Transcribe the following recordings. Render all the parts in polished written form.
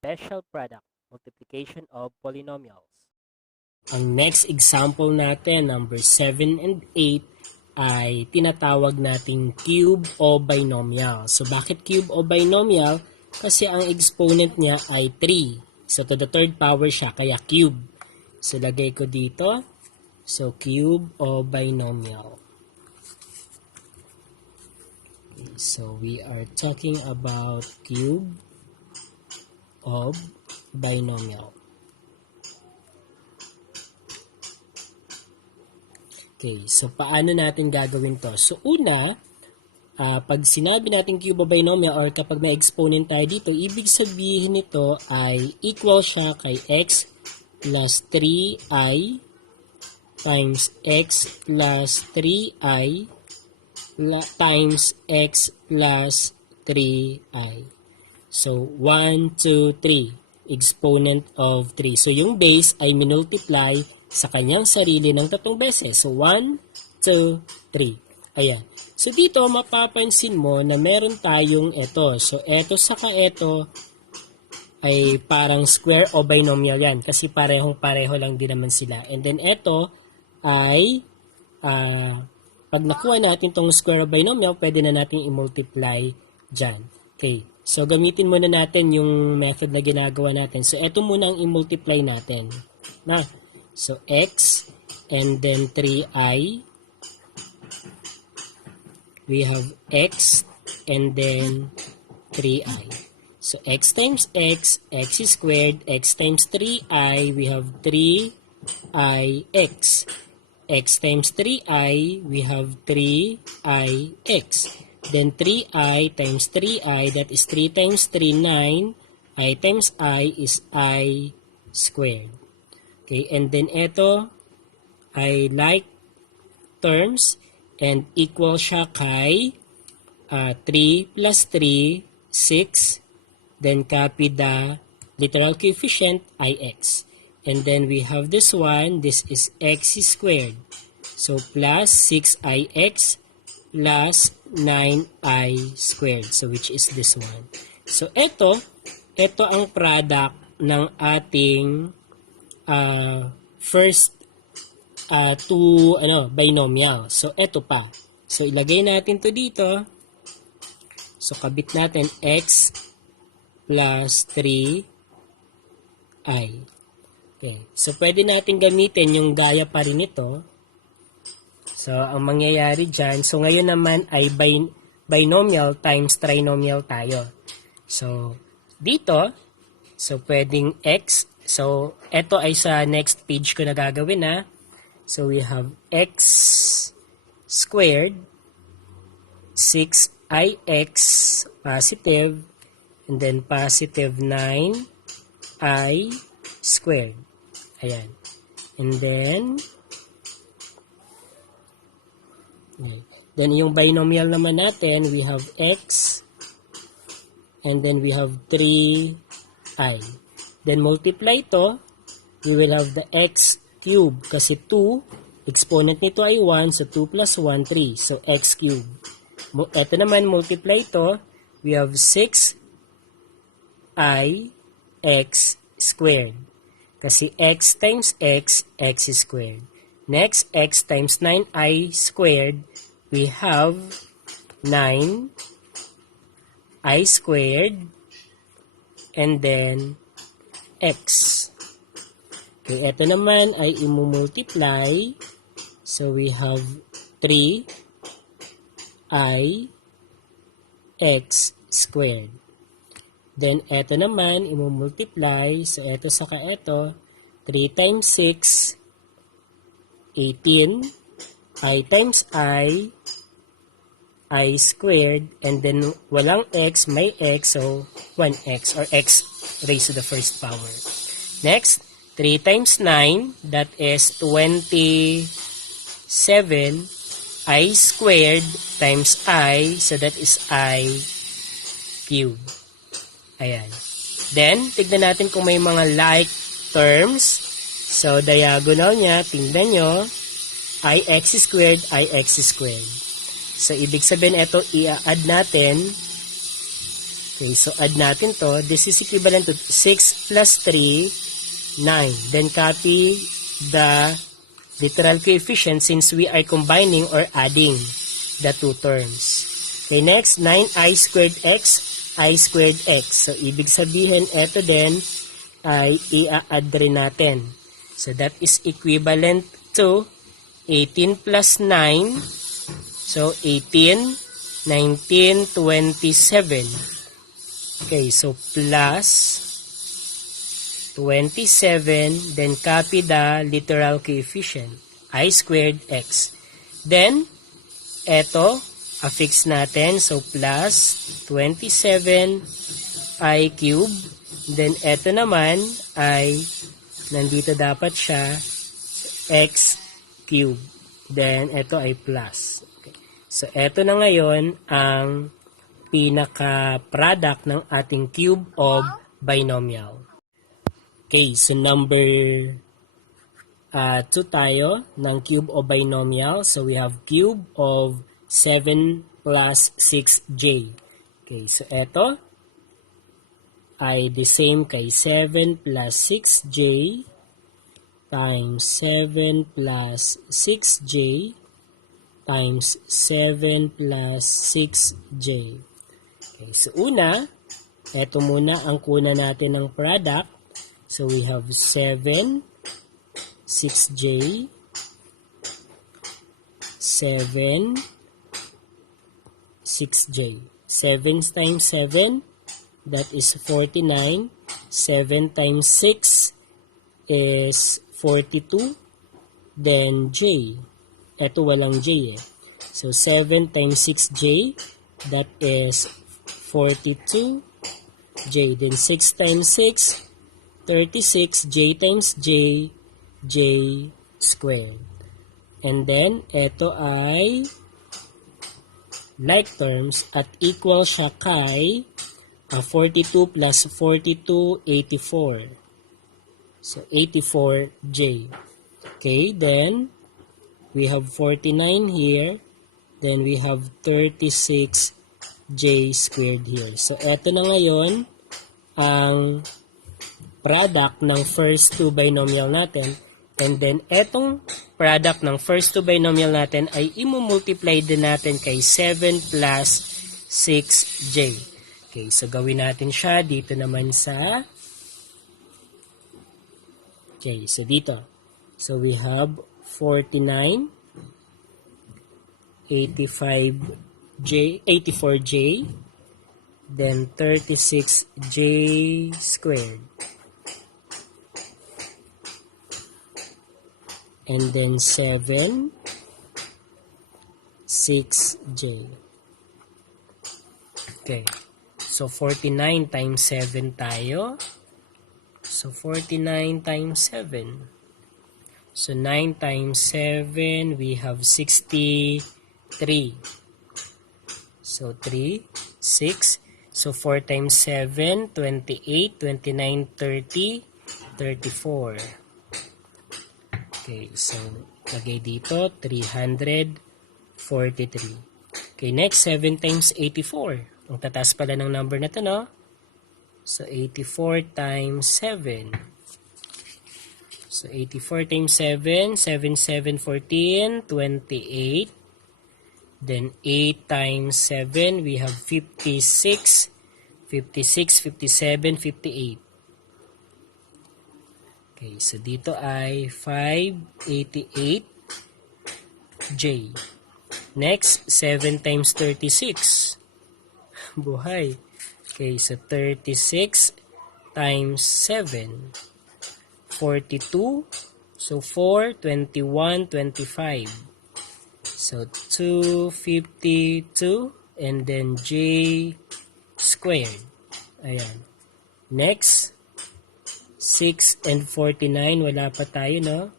Special product, multiplication of polynomials. Ang next example natin, number 7 and 8, ay tinatawag nating cube o binomial. So, bakit cube o binomial? Kasi ang exponent niya ay 3. So, to the third power siya, kaya cube. So, lagay ko dito. So, cube o binomial. Okay, so, we are talking about cube of binomial. Okay, so paano natin gagawin to? So una, pag sinabi natin cube o binomial or kapag may exponent tayo dito, ibig sabihin nito ay equal siya kay x plus 3i times x plus 3i times x plus 3i. So 1, 2, 3. Exponent of 3. So yung base ay minultiply sa kanyang sarili ng 3 beses. So, 1, 2, 3. Ayan. So, dito mapapansin mo na meron tayong ito. So, ito saka ito ay parang square o binomial yan. Kasi parehong-pareho lang din naman sila. And then, ito ay pag nakuha natin tong square o binomial, pwede na natin i-multiply dyan. Okay. So, gamitin muna natin yung method na ginagawa natin. So, ito muna ang i-multiply natin. Na, so, x and then 3i. We have x and then 3i. So, x times x is squared. X times 3i, we have 3ix. X times 3i, we have 3ix. Then 3i times 3i, that is 3 times 3, 9. I times I is I squared. Okay, and then ito ay like terms and equal siya kay 3 plus 3, 6. Then copy the literal coefficient, ix. And then we have this one, this is x squared. So plus 6ix plus 9i squared. So which is this one. So ito ang product ng ating first two binomial. So eto pa. So ilagay natin to dito. So kabit natin x plus 3i. Okay. So pwede natin gamitin yung gaya pa rin ito. So ang mangyayari dyan, so ngayon naman ay binomial times trinomial tayo. So dito, so pwedeng x. So, ito ay sa next page ko na gagawin na. So, we have x squared, 6ix positive, and then positive 9i squared. Ayan. And then yung binomial naman natin, we have x, and then we have 3i. Then multiply ito, we will have the x cube. Kasi 2, exponent nito ay 1, so 2 plus 1, 3. So x cube. Ito naman, multiply ito, we have 6i x squared. Kasi x times x squared. Next, x times 9i squared, we have 9i squared, and then x. Okay, ito naman ay i-multiply. So, we have 3i x squared. Then, ito naman, i-multiply. So, ito saka ito. 3 times 6, 18. I times I squared. And then, walang x, may x. So, 1x or x raised to the first power. Next, 3 times 9, that is 27, I squared times I, so that is I cubed. Ayan. Then, tignan natin kung may mga like terms. So, diagonal niya, tingnan nyo, ix squared, ix squared. So, ibig sabihin, ito i-add natin. Okay, so add natin to. This is equivalent to 6 plus 3, 9. Then copy the literal coefficient since we are combining or adding the two terms. Okay, next, 9i squared x, I squared x. So, ibig sabihin, ito din ay i-add rin natin. So, that is equivalent to 18 plus 9. So, 18, 19, 27. Okay, so plus 27, then copy the literal coefficient, I squared x. Then, eto, affix natin. So, plus 27 I cube. Then, eto naman ay, nandito dapat siya, x cube. Then, eto ay plus. Okay. So, eto na ngayon ang pinaka-product ng ating cube of binomial. Okay, so number 2 tayo ng cube of binomial. So, we have cube of 7 plus 6j. Okay, so eto ay the same kay 7 plus 6j times 7 plus 6j times 7 plus 6j. Okay, so una, eto muna ang kuna natin ng product. So we have 7, 6j, 7, 6j. 7 times 7, that is 49. 7 times 6 is 42. Then j. Eto walang j eh. So 7 times 6j, that is 42. J. Then 6 times 6, 36. J times j, j squared. And then, eto ay like terms at equal siya kay 42 plus 42, 84. So, 84j. Okay, then, we have 49 here. Then, we have 36j squared here. So, eto na ngayon ang product ng first two binomial natin. And then, etong product ng first two binomial natin ay imumultiply din natin kay 7 plus 6j. Okay, so gawin natin siya dito naman sa... Okay, so dito. So we have 49, 84j, then 36j squared. And then 7, 6j. Okay. So, 49 times 7 tayo. So, 49 times 7. So, 9 times 7, we have 63. So, 3, 6. So, 4 times 7, 28, 29, 30, 34. Okay, so, lagay dito, 343. Okay, next, 7 times 84. Ang tataas pala ng number na to, no? So, 84 times 7. So, 84 times 7, 7, 7, 14, 28. Then, 8 times 7, we have 56, 56, 57, 58. Okay, so dito ay 588J. Next, 7 times 36. Buhay. Okay, so 36 times 7. 42. So 4, 21, 25. So 252 and then J squared. Ayan. Next, 6 and 49, wala pa tayo, no?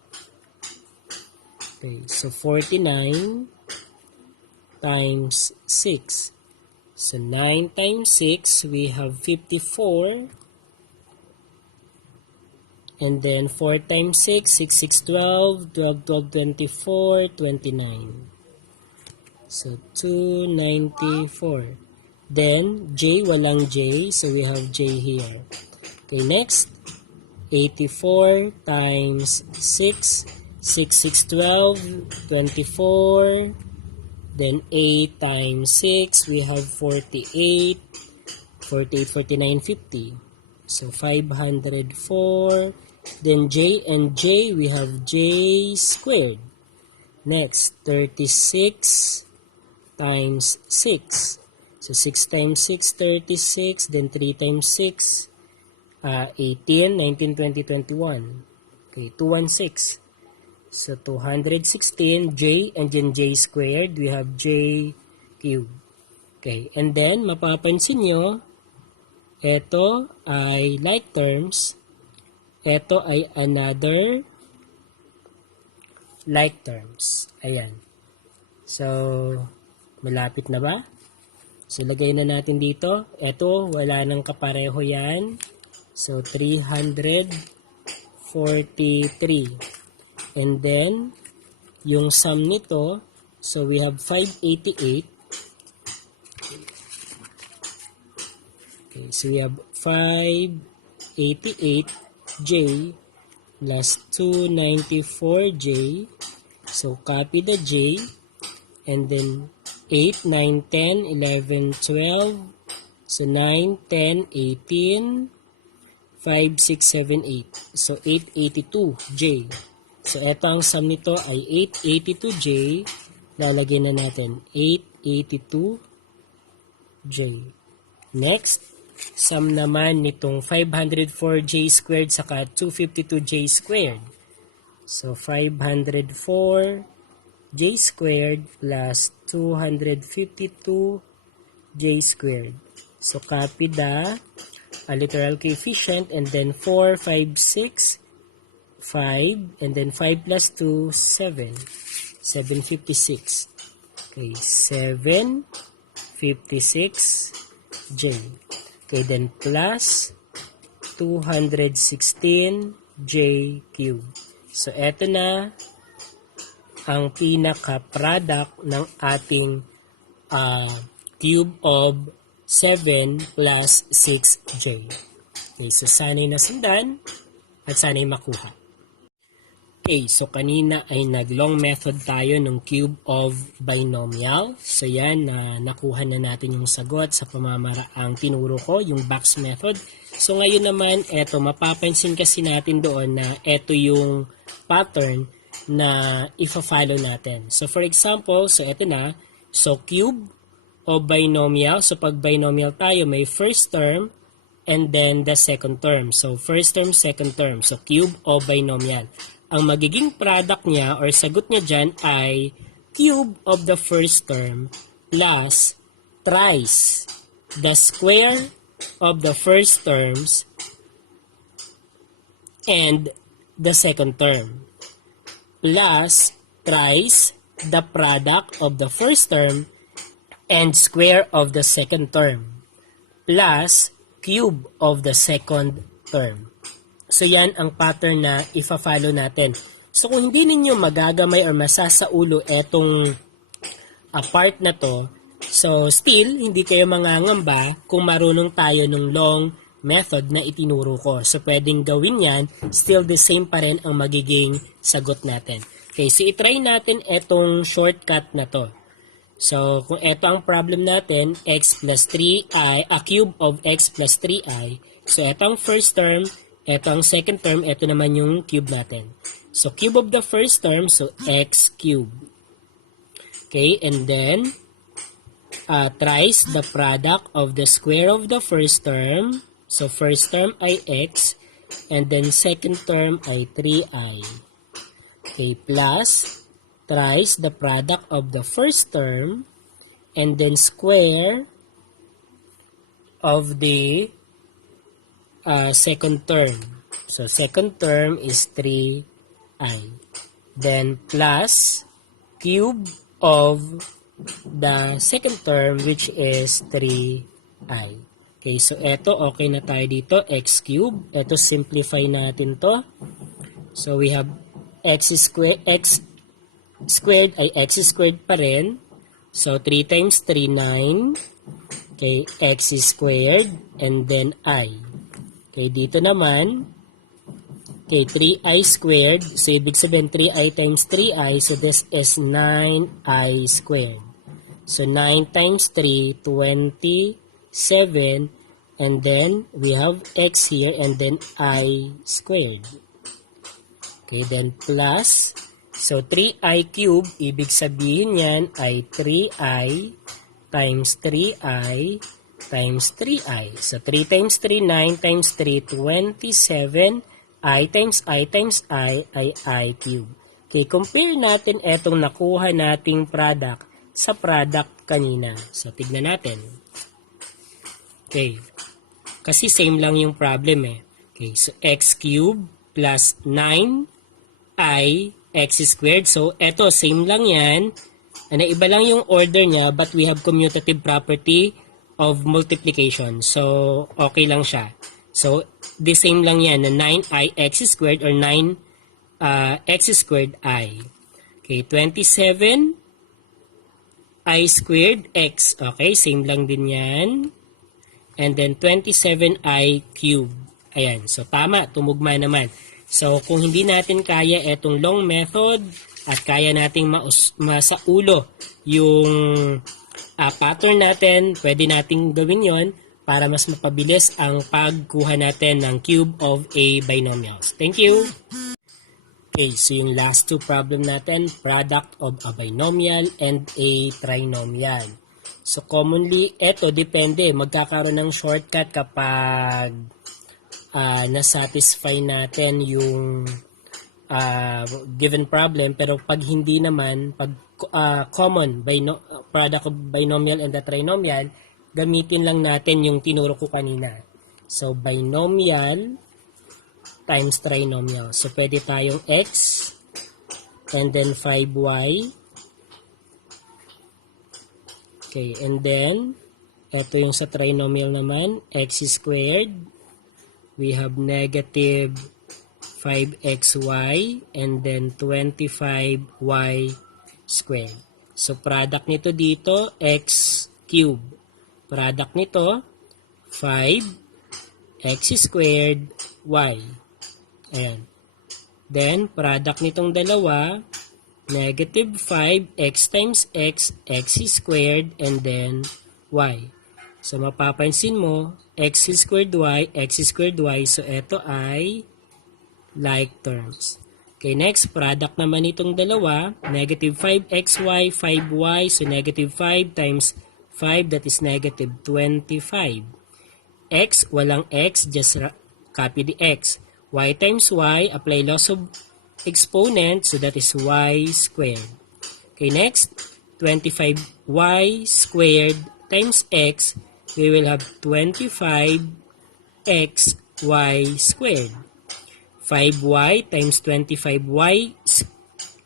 Okay, so 49 times 6. So 9 times 6, we have 54. And then 4 times 6, 6, 6, 12, 12, 12, 24, 29. So 294. Then, j, walang j. So, we have j here. Okay, next. 84 times 6. 6, 6, 12. 24. Then, 8 times 6. We have 48. 48, 49, 50. So, 504. Then, j and j, we have j squared. Next, 36 times 6. So, 6 times 6, 36. Then, 3 times 6, 18, 19, 20, 21. Okay, 216. So, 216, j, and then j squared. We have j cubed. Okay, and then, mapapansin nyo, ito ay like terms. Ito ay another like terms. Ayan. So, malapit na ba? So, lagay na natin dito. Ito, wala nang kapareho yan. So, 343. And then, yung sum nito, so we have 588. Okay, so we have 588j plus 294j. So, copy the j. And then, 8, 9, 10, 11, 12. So, 9, 10, 18, 5, 6, 7, 8. So, 882j. So, ito ang sum nito ay 882j. Lalagyan na natin 882j. Next, sum naman nitong 504j squared saka 252j squared. So, 504j squared plus 252j squared. So, copy the literal coefficient and then 4, 5, 6, 5, and then 5 plus 2, 7. 756. Okay, 756j. Okay, then plus 216j cube. So, eto na ang pinaka-product ng ating cube of 7 plus 6j. Okay, so sana'y nasundan at sana'y makuha. Okay, so kanina ay nag-long method tayo ng cube of binomial. So yan, nakuha na natin yung sagot sa pamamaraang tinuro ko, yung box method. So ngayon naman, eto, mapapansin kasi natin doon na eto yung pattern na ifa-follow natin. So for example, so eto na, so cube of binomial. So pag binomial tayo, may first term and then the second term. So first term, second term. So cube of binomial. Ang magiging product niya or sagot niya dyan ay cube of the first term plus thrice the square of the first terms and the second term plus thrice the product of the first term and square of the second term plus cube of the second term. So, yan ang pattern na ifa-follow natin. So, kung hindi ninyo magagamay or masasaulo etong part na to, so, still, hindi kayo mangangamba kung marunong tayo ng long method na itinuro ko. So, pwedeng gawin yan, still the same pa rin ang magiging sagot natin. Okay, so, itry natin etong shortcut na to. So, kung ito ang problem natin, x plus 3i, a cube of x plus 3i. So, ito ang first term. Ito ang second term, ito naman yung cube natin. So, cube of the first term, so x cube. Okay, and then, thrice the product of the square of the first term. So, first term ay x, and then second term ay 3i. Okay, plus, thrice the product of the first term, and then square of the second term. So, second term is 3i. Then, plus cube of the second term which is 3i. Okay, so eto okay na tayo dito. X cube. Eto simplify natin to. So, we have x squared ay x squared pa rin. So, 3 times 3, 9. Okay, x squared and then I. Okay, dito naman, okay, 3i squared. So, ibig sabihin 3i times 3i. So, this is 9i squared. So, 9 times 3, 27. And then, we have x here and then I squared. Okay, then plus. So, 3i cube, ibig sabihin yan ay 3i times 3i times 3i. So, 3 times 3, 9 times 3, 27. I times I times I ay I cube. Okay, compare natin etong nakuha nating product sa product kanina. So, tignan natin. Okay, kasi same lang yung problem eh. Okay, so x cube plus 9i x squared. So, eto, same lang yan. Ano, iba lang yung order niya, but we have commutative property of multiplication. So, okay lang siya. So, the same lang yan, na 9i x squared or 9 x squared I. Okay, 27 I squared x. Okay, same lang din yan. And then 27i cube. Ayan, so tama, tumugma naman. So, kung hindi natin kaya etong long method at kaya nating masaulo yung pattern natin, pwede nating gawin yon para mas mapabilis ang pagkuha natin ng cube of a binomials. Thank you! Okay, so yung last two problem natin, product of a binomial and a trinomial. So commonly, eto depende, magkakaroon ng shortcut kapag nasatisfy natin yung given problem, pero pag hindi naman, pag common product of binomial and the trinomial, gamitin lang natin yung tinuro ko kanina. So binomial times trinomial. So pwede tayong x and then 5y. Okay, and then ito yung sa trinomial naman, x squared. We have negative 5xy and then 25y squared. So, product nito dito, x cube. Product nito, 5x squared y. Ayan. Then, product nitong dalawa, negative 5x times x, x squared, and then y. So, mapapansin mo, x squared y, x squared y. So, ito ay like terms. Okay, next, product naman itong dalawa, negative 5xy, 5y. So, negative 5 times 5, that is negative 25. X, walang x, just copy the x. Y times y, apply loss of exponent, so that is y squared. Okay, next, 25y squared times x, we will have 25xy squared. 5y times 25y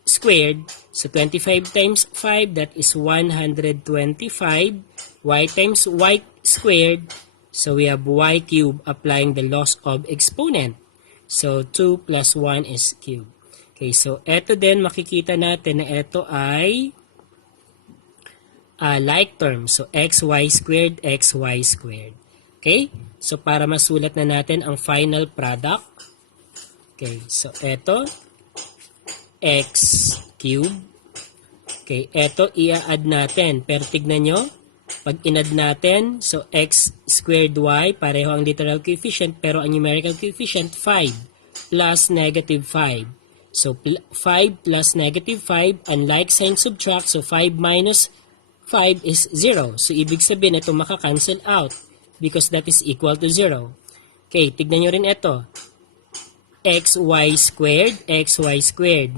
squared, so 25 times 5, that is 125. Y times y squared, so we have y cube applying the loss of exponent. So 2 plus 1 is cube. Okay, so eto din makikita natin na eto ay like term. So xy squared, xy squared. Okay, so para masulat na natin ang final product. Okay, so eto x cube. Okay, eto i-add natin. Pero tignan nyo, pag in-add natin, so x squared y, pareho ang literal coefficient, pero ang numerical coefficient, 5 plus negative 5. So, 5 plus negative 5, unlike sign subtract, so 5 minus 5 is 0. So, ibig sabihin, ito maka-cancel out because that is equal to 0. Okay, tignan nyo rin ito. xy squared,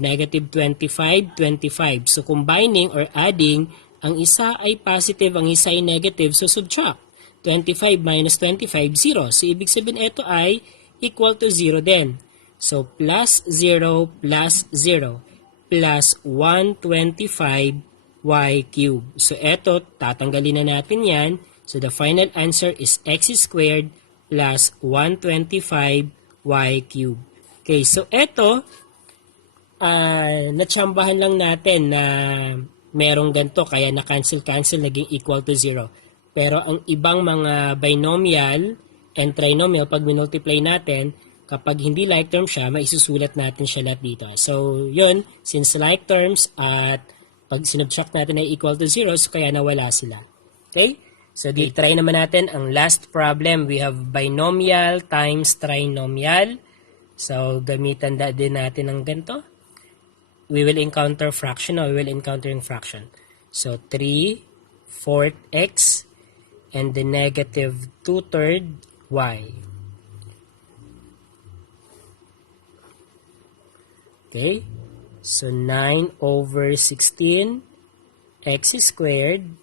negative 25, 25. So, combining or adding, ang isa ay positive, ang isa ay negative, so subtract. 25 minus 25, 0. So, ibig sabihin ito ay equal to 0 din. So, plus 0 plus 0 plus 125y cube. So, ito, tatanggalin na natin yan. So, the final answer is x squared plus 125y cube. Okay, so ito, natsambahan lang natin na merong ganito, kaya na-cancel-cancel, naging equal to 0. Pero ang ibang mga binomial and trinomial, pag minultiply natin, kapag hindi like term siya, maisusulat natin siya lahat dito. So, yun, since like terms at pag sinubtract natin ay equal to 0, so kaya nawala sila. Okay? So, try naman natin ang last problem. We have binomial times trinomial. So, gamitan din natin ng ganito. We will encounter fraction, we will encounter yung fraction. So, 3/4 x and the negative 2/3 y. Okay? So, 9/16 x squared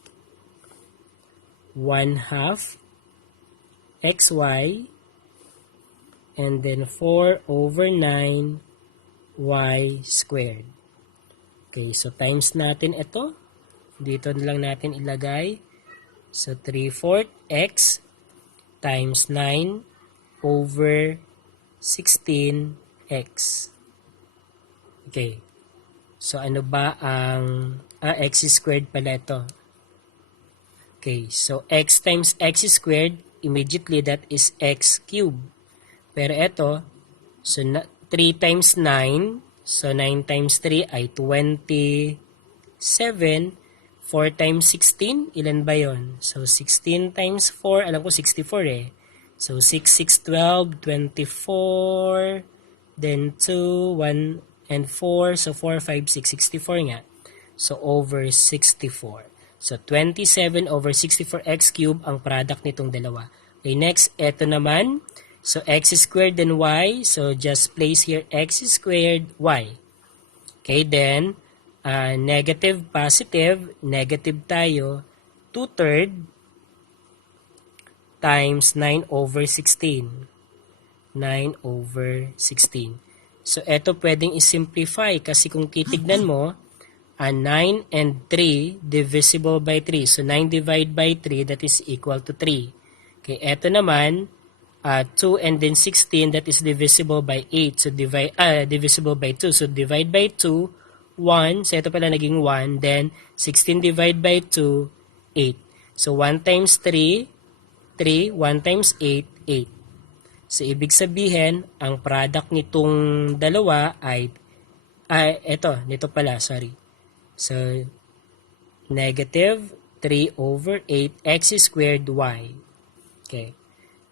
1/2 xy and then 4/9 y squared. Okay, so times natin ito. Dito na lang natin ilagay. So, 3/4 x times 9/16 x. Okay. So, ano ba ang x squared pala ito? Okay, so x times x squared, immediately that is x cubed. Pero ito, so 3 times 9, so 9 times 3 ay 27. 4 times 16, ilan ba yon? So, 16 times 4, alam ko 64 eh. So, 6, 6, 12, 24, then 2, 1, and 4. So, 4, 5, 6, 64 nga. So, over 64. So, 27/64x cubed ang product nitong dalawa. Okay, next, eto naman. So, x squared then y. So, just place here x squared y. Okay, then, negative, positive, negative tayo, 2/3 times 9/16. 9/16. So, eto pwedeng isimplify kasi kung titignan mo, 9 and 3 divisible by 3. So, 9 divided by 3, that is equal to 3. Okay, eto naman, 2 and then 16, that is divisible by 8. So, divisible by 2. So, divide by 2, 1. So, ito pala naging 1. Then, 16 divided by 2, 8. So, 1 times 3, 3. 1 times 8, 8. So, ibig sabihin, ang product nitong dalawa ay, nito pala, sorry. So, negative 3/8 x squared y. Okay.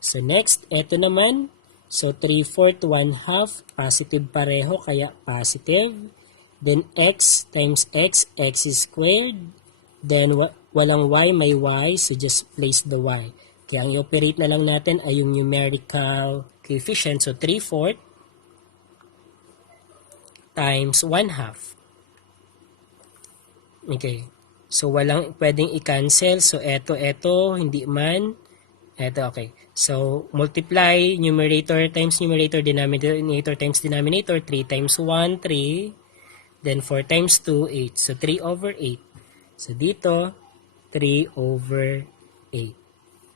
So, next, ito naman. So, 3/4, 1/2, positive pareho, kaya positive. Then, x times x, x squared. Then, walang y, may y. So, just place the y. Kaya, ang i-operate na lang natin ay yung numerical coefficient. So, 3/4 times 1/2. Okay. So, walang pwedeng i-cancel. So, eto, hindi man. Eto, okay. So, multiply numerator times numerator, denominator times denominator. 3 times 1, 3. Then 4 times 2, 8. So, 3/8. So, dito, 3/8.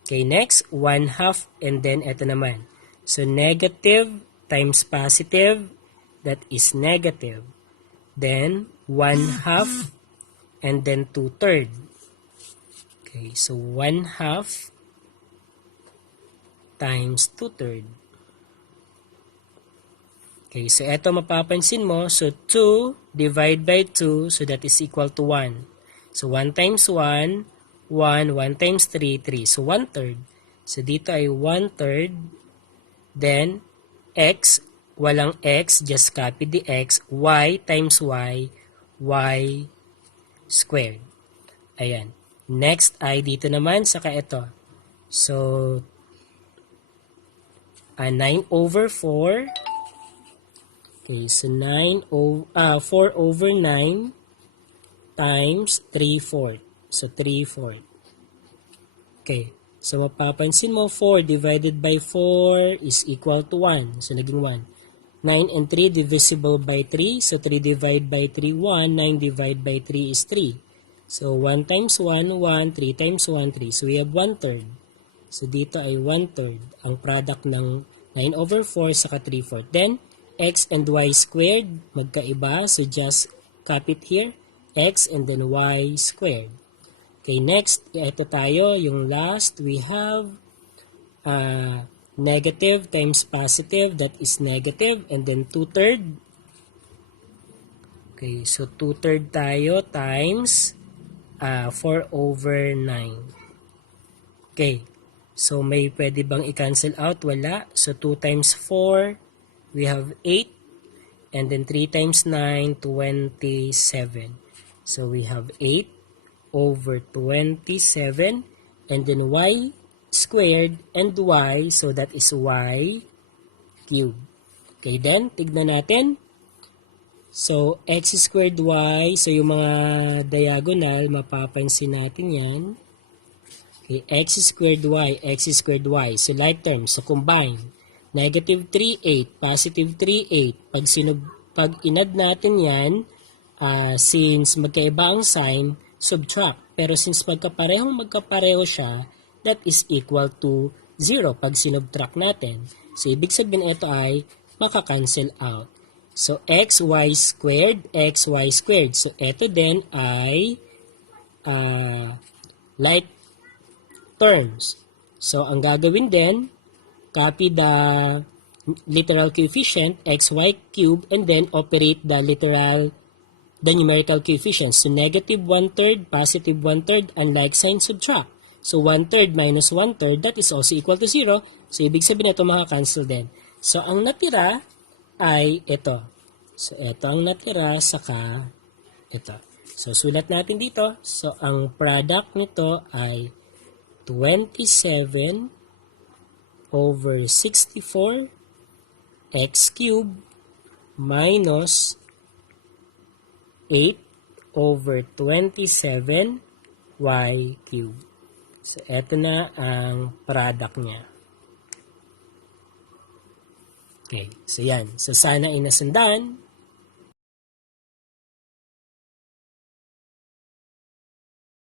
Okay, next, 1/2. And then, eto naman. So, negative times positive, that is negative. Then, 1/2. And then 2/3. Okay, so 1/2 times 2/3. Okay, so eto mapapansin mo, so 2 divided by 2, so that is equal to 1. So 1 times 1, 1, 1 times 3, 3. So 1/3. So dito ay 1/3. Then, x, walang x, just copy the x, y times y, y squared. Ayan. Next ay dito naman, saka ito. So, 9/4. Okay, so 4/9 times 3/4. So, 3/4. Okay. So, mapapansin mo, 4 divided by 4 is equal to 1. So, naging 1. 9 and 3 divisible by 3. So, 3 divided by 3, 1. 9 divided by 3 is 3. So, 1 times 1, 1. 3 times 1, 3. So, we have 1/3. So, dito ay 1/3. Ang product ng 9/4 saka 3/4. Then, x and y squared, magkaiba. So, just copy it here. X and then y squared. Okay, next, ito tayo, yung last, we have negative times positive, that is negative, and then 2/3. Okay, so 2/3 tayo times 4/9. Okay, so may pwede bang i-cancel out? Wala. So 2 times 4, we have 8, and then 3 times 9, 27. So we have 8/27, and then y squared and y, so that is y cubed. Okay, then, tignan natin. So, x squared y, so yung mga diagonal, mapapansin natin yan. Okay, x squared y. So, like terms, so combine. Negative 3, 8, positive 3, 8. Pag inad natin yan, since magkaiba ang sign, subtract. Pero since magkapareho siya, that is equal to 0 pag sinubtract natin. So, ibig sabihin ito ay makakancel out. So, xy squared. So, ito din ay like terms. So, ang gagawin din, copy the literal coefficient, xy cubed, and then operate the numerical coefficients. So, negative 1/3, positive 1/3, unlike sign, subtract. So, 1/3 minus 1/3, that is also equal to 0. So, ibig sabihin ito makakancel din. So, ang natira ay ito. So, ito ang natira, saka ito. So, sulat natin dito. So, ang product nito ay 27/64 x cubed minus 8/27 y cubed. So, ito na ang product niya. Okay, so yan. So, sana ay nasundan.